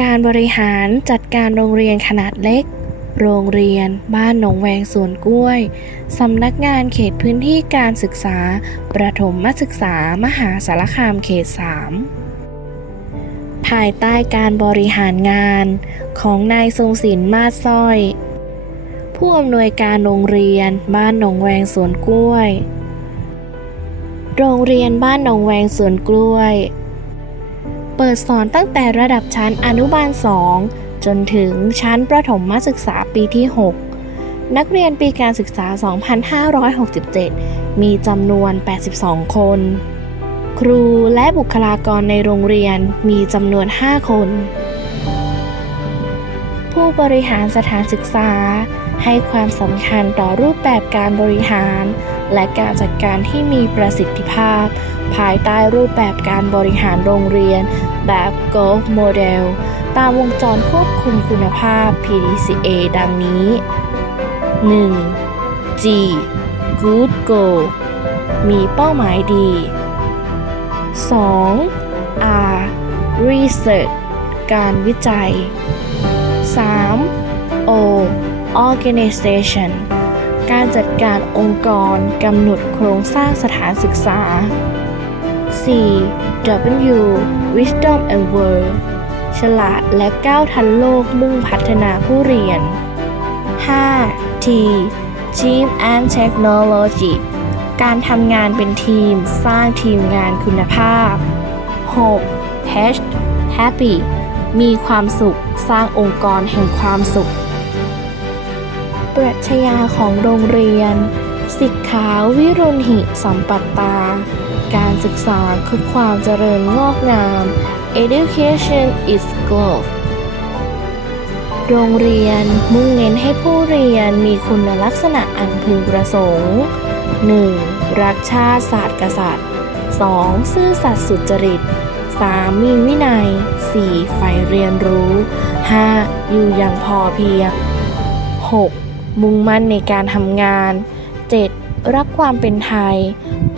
การบริหารจัดการโรงเรียนขนาดเล็ก โรงเรียน บ้านหนองแวงสวนกล้วย สำนักงานเขตพื้นที่การศึกษา ประถมศึกษามหาสารคามเขต 3 ภายใต้การบริหารงานของนายทรงศิลป์มาศสร้อย ผู้อำนวยการโรงเรียน บ้านหนองแวงสวนกล้วย โรงเรียนบ้านหนองแวงสวนกล้วย เปิดสอนตั้งแต่ระดับชั้นอนุบาล 2 จนถึงชั้นประถมศึกษาปีที่ 6 นักเรียนปีการศึกษา 2567 มีจำนวน 82 คน ครูและบุคลากรในโรงเรียนมีจำนวน 5 คน ผู้บริหารสถานศึกษาให้ความสำคัญต่อรูปแบบการบริหาร และการจัดการที่มีประสิทธิภาพ ภายใต้รูปแบบการบริหารโรงเรียน แบบ Golf Model ตามวงจรควบคุมคุณภาพ PDCA ดังนี้ 1. G Good Goal มีเป้าหมายดี 2. R Research การวิจัย 3. O Organization การจัดการองค์กรกำหนดโครงสร้างสถานศึกษา 4. W Wisdom and World ฉลาดและก้าวทันโลกมุ่งพัฒนาผู้เรียน 5. T Team and Technology การทำงานเป็นทีมสร้างทีมงานคุณภาพ 6. H Happy มีความสุขสร้างองค์กรแห่งความสุข ปรัชญาของโรงเรียน สิกขาววิรุณหิสัมปัตตา การศึกษาคือความเจริญงอกงาม Education is growth โรงเรียนมุ่งเน้นให้ผู้เรียนมีคุณลักษณะอันพึงประสงค์ 1. รักชาติศาสตร์กษัตริย์ 2. ซื่อสัตย์สุจริต 3. มีวินัย 4. ใฝ่เรียนรู้ 5. อยู่อย่างพอเพียง 6. มุ่งมั่นในการทำงาน 7. รักความเป็นไทย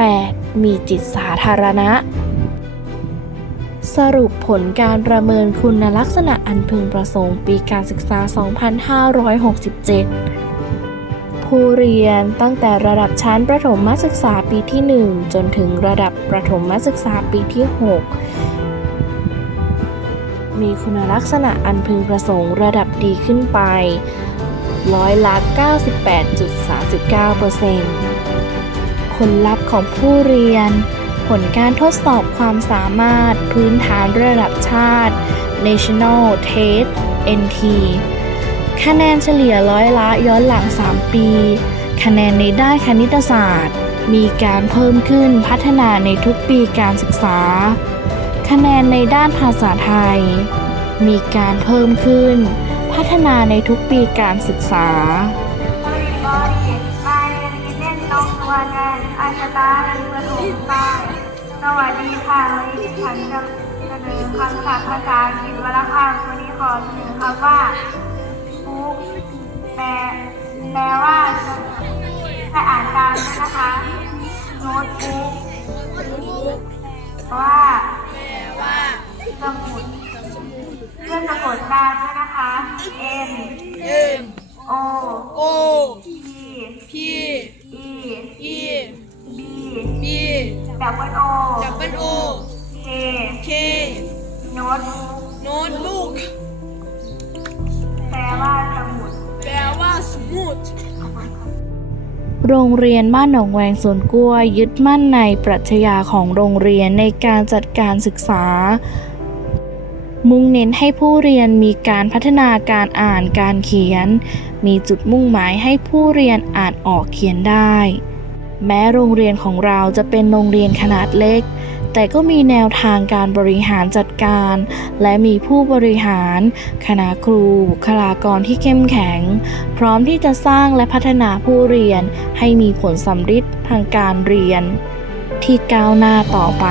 8. มีจิตสาธารณะ สรุปผลการประเมินคุณลักษณะอันพึงประสงค์ปีการศึกษา 2567 ผู้เรียนตั้งแต่ระดับชั้นประถมศึกษาปีที่ 1 จนถึงระดับประถมศึกษาปีที่ 6 มีคุณลักษณะอันพึงประสงค์ระดับดีขึ้นไป ร้อยละ98.39%ผลลัพธ์ของผู้เรียน ผลการทดสอบความสามารถพื้นฐานระดับชาติ National Test NT คะแนนเฉลี่ยร้อยละย้อนหลัง 3 ปี คะแนนในด้านคณิตศาสตร์ มีการเพิ่มขึ้นพัฒนาในทุกปีการศึกษา คะแนนในด้านภาษาไทย มีการเพิ่มขึ้น พัฒนาในทุกปีการศึกษาบริบริมาเรนเล่นน้องตัวกันอาชตาลีประถมใต้สวัสดีค่ะวันนี้ดิฉันจะเสนอคำศัพท์ภาษาอังกฤษวลคำวันนี้ขอเสนอคำว่าบุ๊กแปลแปลว่าสมุดให้อ่านตามนะคะโน้ตบุ๊กแปลว่าสมุดเพื่อนสะกดตามนะ N M O O P P E E B B ดับเบิลโอ W O K K โน้ตบุ๊ก Notebook แปลว่าสมุดแปลว่าสมุดโรงเรียนบ้านหนองแวงสวนกล้วยยึดมั่นในปรัชญาของโรงเรียนในการจัดการศึกษา มุ่งเน้นให้ผู้เรียนมีการพัฒนาการอ่านการเขียน มีจุดมุ่งหมายให้ผู้เรียนอ่านออกเขียนได้ แม้โรงเรียนของเราจะเป็นโรงเรียนขนาดเล็ก แต่ก็มีแนวทางการบริหารจัดการ และมีผู้บริหาร คณะครูบุคลากรที่เข้มแข็ง พร้อมที่จะสร้างและพัฒนาผู้เรียนให้มีผลสำฤทธิ์ทางการเรียน ที่ก้าวหน้าต่อไป